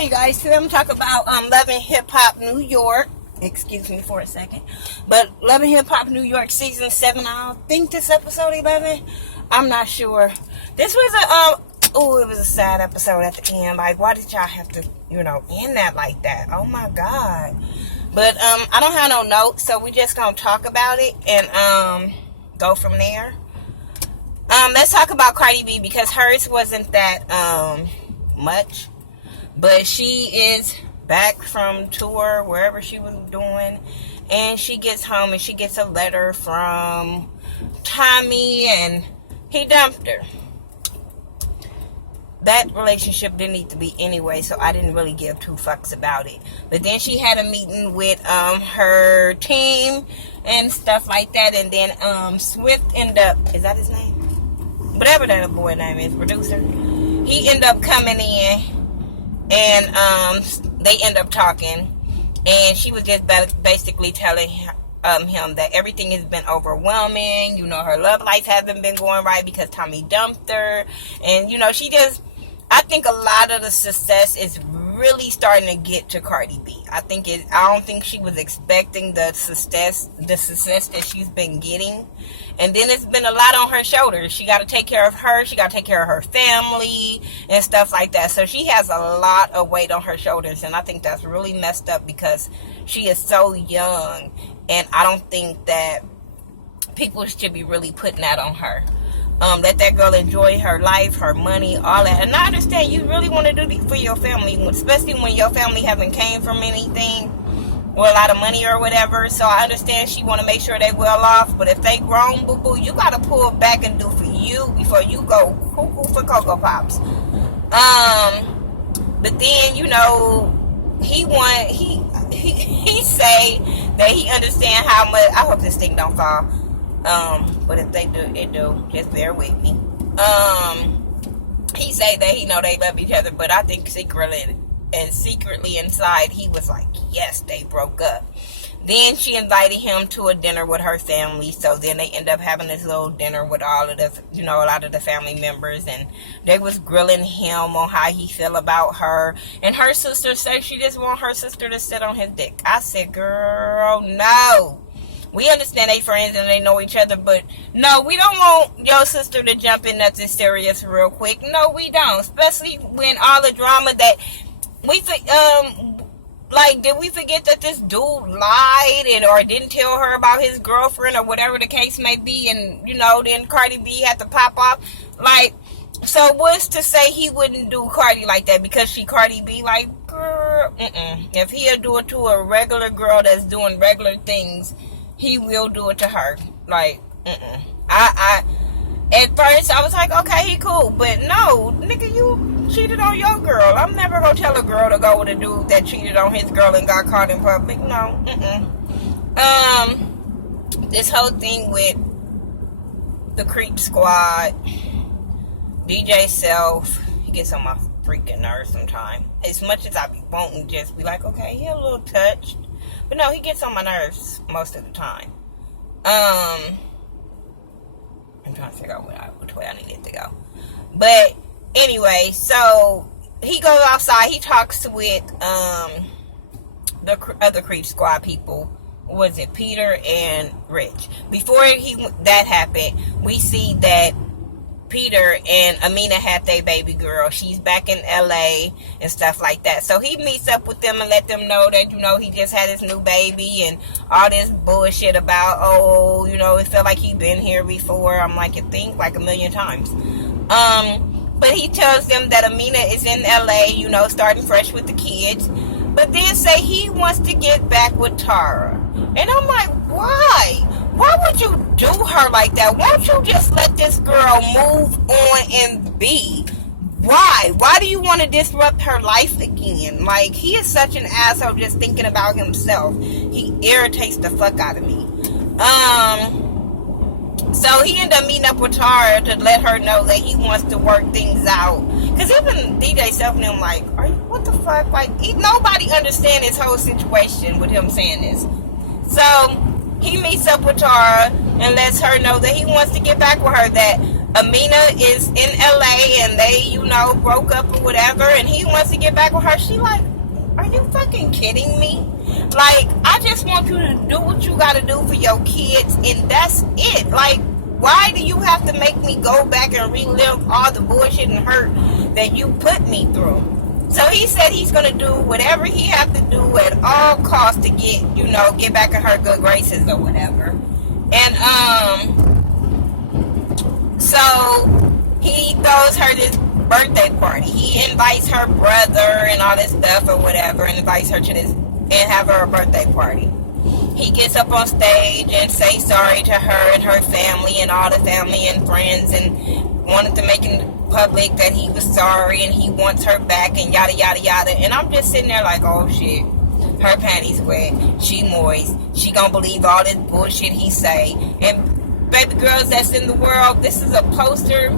Hey guys, today I'm talking about Love and Hip Hop New York. Excuse me for a second. But Love and Hip Hop New York season 7, I think this episode 11. I'm not sure. This was it was a sad episode at the end. Like, why did y'all have to, end that like that? Oh my God. But I don't have no notes, so we just gonna talk about it and go from there. Let's talk about Cardi B because hers wasn't that much. But she is back from tour, wherever she was doing, and she gets home and she gets a letter from Tommy, and he dumped her. That relationship didn't need to be anyway, so I didn't really give two fucks about it. But then she had a meeting with her team and stuff like that, and then Swift ended up, is that his name? Whatever that boy name is, producer. He ended up coming in. And they end up talking, and she was just basically telling him that everything has been overwhelming. Her love life hasn't been going right because Tommy dumped her, and I think a lot of the success is really starting to get to Cardi B. I don't think she was expecting the success that she's been getting. And then it's been a lot on her shoulders. She got to take care of her. She got to take care of her family and stuff like that. So she has a lot of weight on her shoulders. And I think that's really messed up because she is so young. And I don't think that people should be really putting that on her. Let that girl enjoy her life, her money, all that. And I understand you really want to do this for your family, especially when your family hasn't came from anything or a lot of money or whatever. So I understand she want to make sure they well off. But if they grown, boo-boo, you got to pull back and do for you before you go cuckoo for Cocoa Pops. But then, he say that he understand how much. I hope this thing don't fall. But if they do, it do. Just bear with me. He say that he know they love each other, but I think secretly inside, he was like, yes, they broke up. Then she invited him to a dinner with her family, so then they end up having this little dinner with all of the, a lot of the family members, and they was grilling him on how he feel about her, and her sister said she just want her sister to sit on his dick. I said, girl, no. We understand they friends and they know each other, but no, we don't want your sister to jump in nothing serious real quick. No, we don't. Especially when all the drama that we did we forget that this dude lied or didn't tell her about his girlfriend or whatever the case may be, and then Cardi B had to pop off. So what's to say he wouldn't do Cardi like that because she Cardi B? Like, girl, if he'll do it to a regular girl that's doing regular things, he will do it to her. I at first I was like, okay, he cool, but no, nigga, you cheated on your girl. I'm never gonna tell a girl to go with a dude that cheated on his girl and got caught in public. No. This whole thing with the Creep Squad, DJ Self, he gets on my freaking nerves sometimes. As much as I be wanting to just be like, okay, he a little touched. But no, he gets on my nerves most of the time. I'm trying to figure out which way I need it to go. But anyway, so he goes outside. He talks with the other Creep Squad people. Was it Peter and Rich? Before that happened, we see that Peter and Amina had their baby girl. She's back in LA and stuff like that. So he meets up with them and let them know that, he just had his new baby and all this bullshit about, it felt like he'd been here before. I'm like, you think like a million times. But he tells them that Amina is in LA, starting fresh with the kids. But then say he wants to get back with Tara. And I'm like, why? Why would you do her like that? Won't you just let this girl move on and be? Why? Why do you want to disrupt her life again? Like, he is such an asshole just thinking about himself. He irritates the fuck out of me. So he ended up meeting up with Tara to let her know that he wants to work things out. Because even DJ Self and him like, what the fuck? Like, nobody understands this whole situation with him saying this. So he meets up with Tara and lets her know that he wants to get back with her, that Amina is in LA and they, broke up or whatever, and he wants to get back with her. She like, are you fucking kidding me? Like, I just want you to do what you gotta do for your kids, and that's it. Like, why do you have to make me go back and relive all the bullshit and hurt that you put me through? So he said he's gonna do whatever he have to do at all costs to get back in her good graces or whatever. And so he throws her this birthday party. He invites her brother and all this stuff or whatever, and invites her to this and have her a birthday party. He gets up on stage and say sorry to her and her family and all the family and friends, and wanted to make it public that he was sorry and he wants her back and yada yada yada. And I'm just sitting there like, oh shit, her panties wet, she moist, she gonna believe all this bullshit he say. And baby girls that's in the world, this is a poster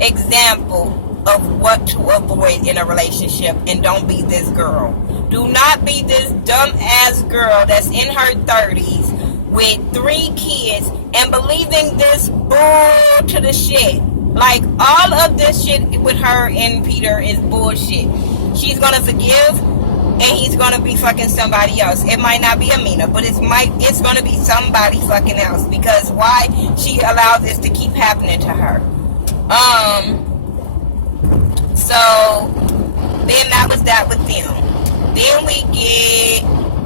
example of what to avoid in a relationship. And don't be this girl. Do not be this dumb ass girl that's in her 30s with 3 kids and believing this bull to the shit. Like, all of this shit with her and Peter is bullshit. She's gonna forgive, and he's gonna be fucking somebody else. It might not be Amina, but it's gonna be somebody fucking else. Because why? She allowed this to keep happening to her. So then that was that with them. Then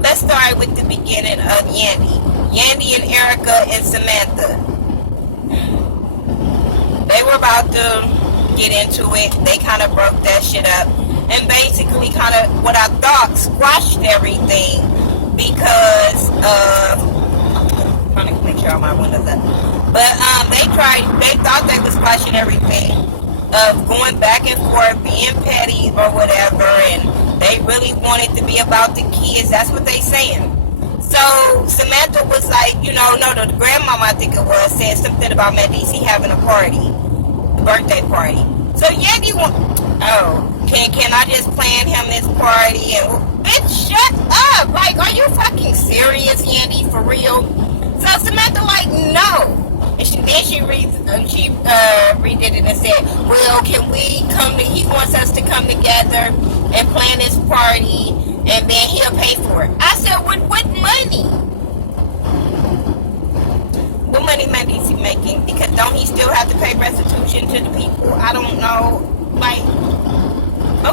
let's start with the beginning of Yandy. Yandy and Erica and Samantha. They were about to get into it. They kind of broke that shit up. And basically kind of, what I thought, squashed everything because of... I'm trying to make sure all my windows up. But they thought they was squashing everything of going back and forth, being petty or whatever, and they really wanted to be about the kids. That's what they saying. So Samantha was like, no, the grandmama, I think it was, said something about Medici having a party, a birthday party. So Yandy can I just plan him this party? And bitch, shut up! Like, are you fucking serious, Yandy? For real? So Samantha like, no. And she redid it and said, well, can we he wants us to come together and plan this party, and then he'll pay for it. I said, with what money? What money is he making? Because don't he still have to pay restitution to the people? I don't know. Like,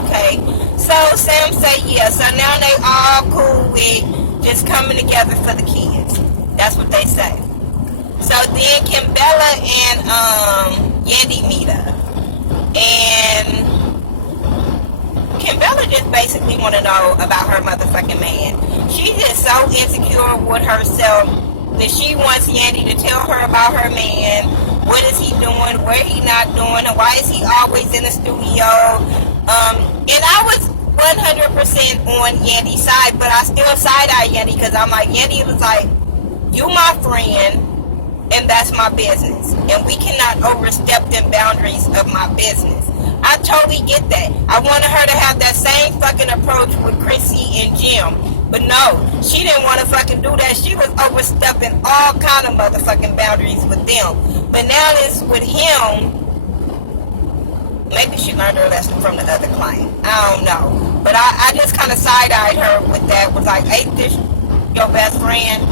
okay. So Sam said, yeah. So now they all cool with just coming together for the kids. That's what they say. So then Kimbella and Yandy meet up. And Kimbella just basically want to know about her motherfucking man. She's just so insecure with herself that she wants Yandy to tell her about her man. What is he doing? Where he not doing? And why is he always in the studio? And I was 100% on Yandy's side, but I still side-eye Yandy because I'm like, Yandy was like, you my friend, and that's my business. And we cannot overstep them boundaries of my business. I totally get that. I wanted her to have that same fucking approach with Chrissy and Jim. But no, she didn't want to fucking do that. She was overstepping all kind of motherfucking boundaries with them. But now it's with him. Maybe she learned her lesson from the other client. I don't know. But I just kind of side-eyed her with that. Was like, ain't this your best friend?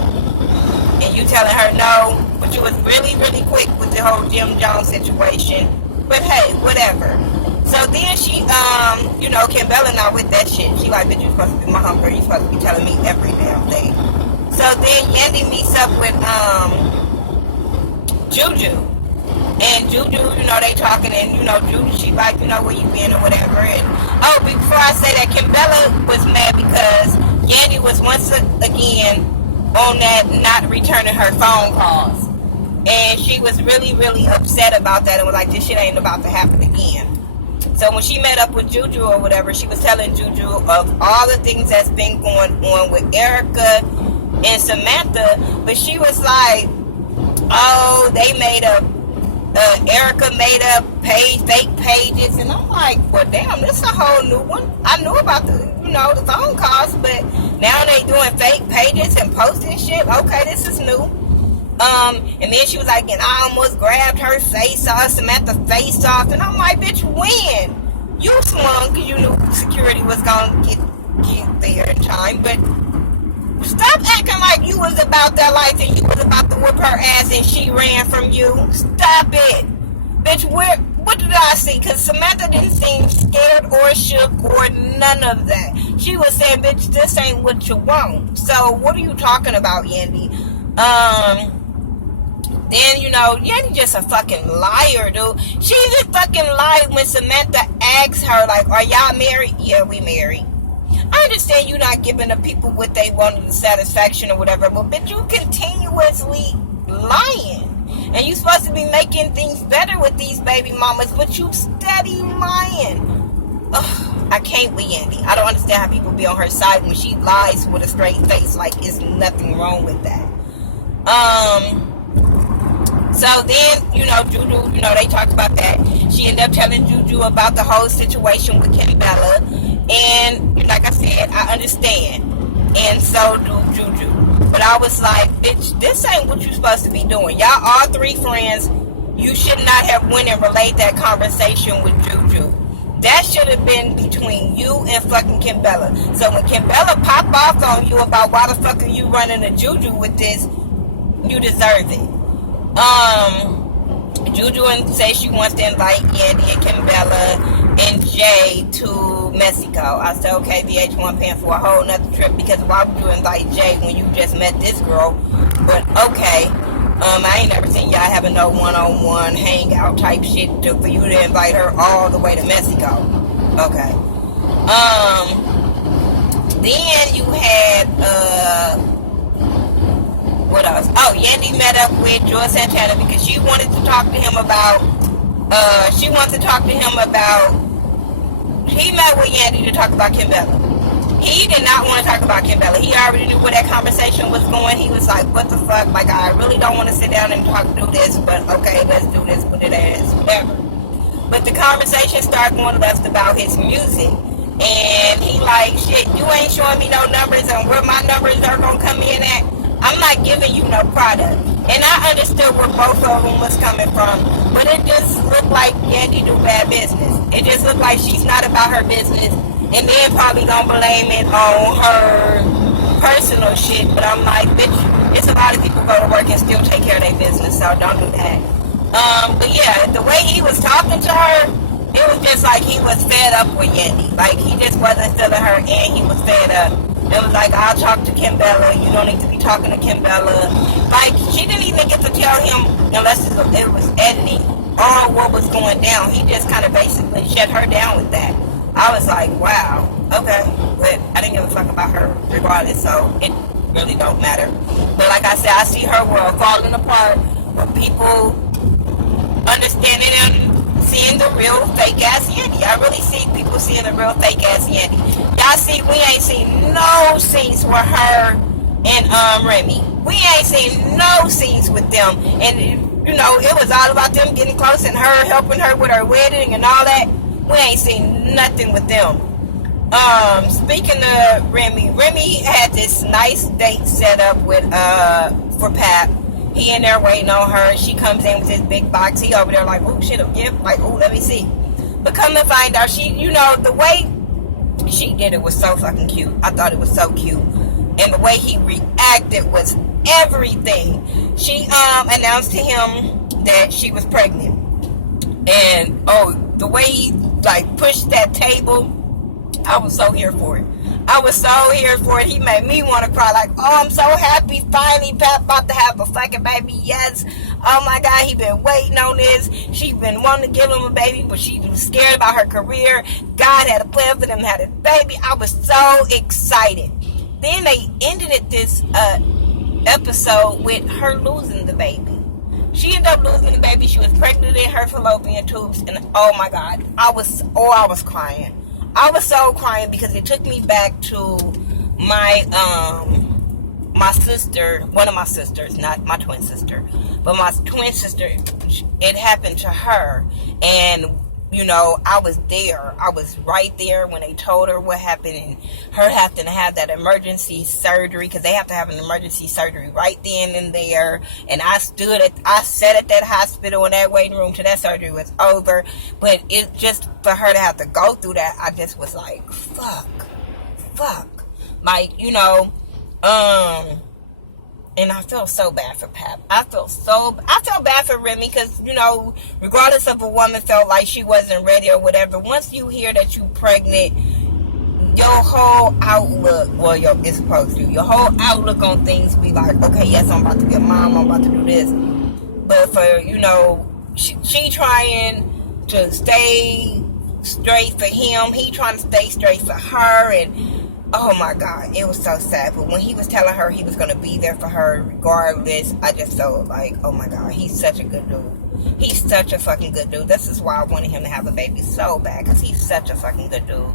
And you telling her no. But you was really, really quick with the whole Jim Jones situation. But hey, whatever. So then she, Kimbella not with that shit. She like, bitch, you supposed to be my humper. You supposed to be telling me every damn thing. So then Yandy meets up with, Juju. And Juju, they talking, and, Juju, she like, where you been or whatever. And, before I say that, Kimbella was mad because Yandy was once again on that not returning her phone calls. And she was really, really upset about that and was like, this shit ain't about to happen again. So when she met up with Juju or whatever, she was telling Juju of all the things that's been going on with Erica and Samantha. But she was like, oh, they made up, Erica made up fake pages. And I'm like, well, damn, this is a whole new one. I knew about the phone calls, but now they doing fake pages and posting shit. Okay, this is new. And then she was like, and I almost grabbed her face off, Samantha face off, and I'm like, bitch, when? You swung because you knew security was gonna get there in time, but stop acting like you was about that life and you was about to whip her ass and she ran from you. Stop it. Bitch, what did I see? Because Samantha didn't seem scared or shook or none of that. She was saying, bitch, this ain't what you want. So what are you talking about, Yandy? Then, Yandy just a fucking liar, dude. She just fucking lied when Samantha asked her, like, are y'all married? Yeah, we married. I understand you not giving the people what they wanted, the satisfaction or whatever, but bitch, you continuously lying. And you supposed to be making things better with these baby mamas, but you steady lying. Ugh, I can't with Yandy. I don't understand how people be on her side when she lies with a straight face. Like, it's nothing wrong with that. So then, Juju, they talked about that. She ended up telling Juju about the whole situation with Kimbella. And like I said, I understand. And so do Juju. But I was like, bitch, this ain't what you're supposed to be doing. Y'all are three friends. You should not have went and relayed that conversation with Juju. That should have been between you and fucking Kimbella. So when Kimbella pop off on you about why the fuck are you running a Juju with this, you deserve it. Juju says she wants to invite Yandy and Kimbella and Jay to Mexico. I said, okay, VH1 paying for a whole nother trip because why would you invite Jay when you just met this girl? But okay, I ain't never seen y'all having no one-on-one hangout type shit for you to invite her all the way to Mexico. Okay. Then you had, what else? Oh, Yandy met up with Joy Santana because she wanted to talk to him about, he met with Yandy to talk about Kimbella. He did not want to talk about Kimbella. He already knew where that conversation was going. He was like, what the fuck? Like, I really don't want to sit down and do this, but okay, let's do this, put it as, whatever. But the conversation started going left about his music. And he like, shit, you ain't showing me no numbers and where my numbers are going to come in at. I'm not giving you no product. And I understood where both of them was coming from. But it just looked like Yandy do bad business. It just looked like she's not about her business. And then probably gonna blame it on her personal shit. But I'm like, bitch, it's a lot of people go to work and still take care of their business. So don't do that. But yeah, the way he was talking to her, it was just like he was fed up with Yandy. Like he just wasn't feeling her and he was fed up. It was like, I'll talk to Kimbella. You don't need to be talking to Kimbella. Like, she didn't even get to tell him, unless it was editing, all what was going down. He just kind of basically shut her down with that. I was like, wow, okay. But I didn't give a fuck about her regardless, so it really don't matter. But like I said, I see her world falling apart with people understanding and seeing the real fake ass Yandy. I really see people seeing the real fake ass Yandy. Y'all see, we ain't seen no scenes with her and Remy. We ain't seen no scenes with them. And it was all about them getting close and her helping her with her wedding and all that. We ain't seen nothing with them. Speaking of Remy had this nice date set up with for Pap. He in there waiting on her. She comes in with this big box. He over there like, oh shit, a gift. Like, oh, let me see. But come to find out, she, the way she did it was so fucking cute. I thought it was so cute. And the way he reacted was everything. She announced to him that she was pregnant. And, the way he, pushed that table, I was so here for it. I was so here for it. He made me want to cry. Like, oh, I'm so happy. Finally, Pap about to have a fucking baby. Yes. Oh, my God. He been waiting on this. She been wanting to give him a baby, but she was scared about her career. God had a plan for them to have a baby. I was so excited. Then they ended it this episode with her losing the baby. She ended up losing the baby. She was pregnant in her fallopian tubes. And, oh, my God. I was crying. I was so crying because it took me back to my my sister, one of my sisters, not my twin sister, but my twin sister. It happened to her, and you know, I was there. I was right there when they told her what happened, and her having to have that emergency surgery, because they have to have an emergency surgery right then and there. And I sat at that hospital in that waiting room till that surgery was over. But it just, for her to have to go through that, I just was like, fuck. Like, you know, and I feel so bad for Pap. I feel bad for Remy, because, you know, regardless of a woman felt like she wasn't ready or whatever, once you hear that you pregnant, your whole outlook, well, it's supposed to, your whole outlook on things be like, okay, yes, I'm about to be a mom, I'm about to do this. But for, you know, she trying to stay straight for him, he trying to stay straight for her, and oh my God, it was so sad. But when he was telling her he was going to be there for her regardless, I just felt like, oh my God, he's such a good dude. He's such a fucking good dude. This is why I wanted him to have a baby so bad, because he's such a fucking good dude.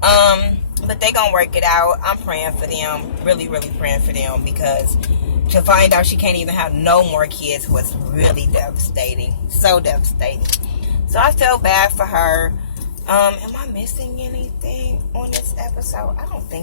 But they gonna work it out. I'm praying for them, really, really praying for them, because to find out she can't even have no more kids was really devastating. So devastating. So I felt bad for her. Am I missing anything on this episode? I don't think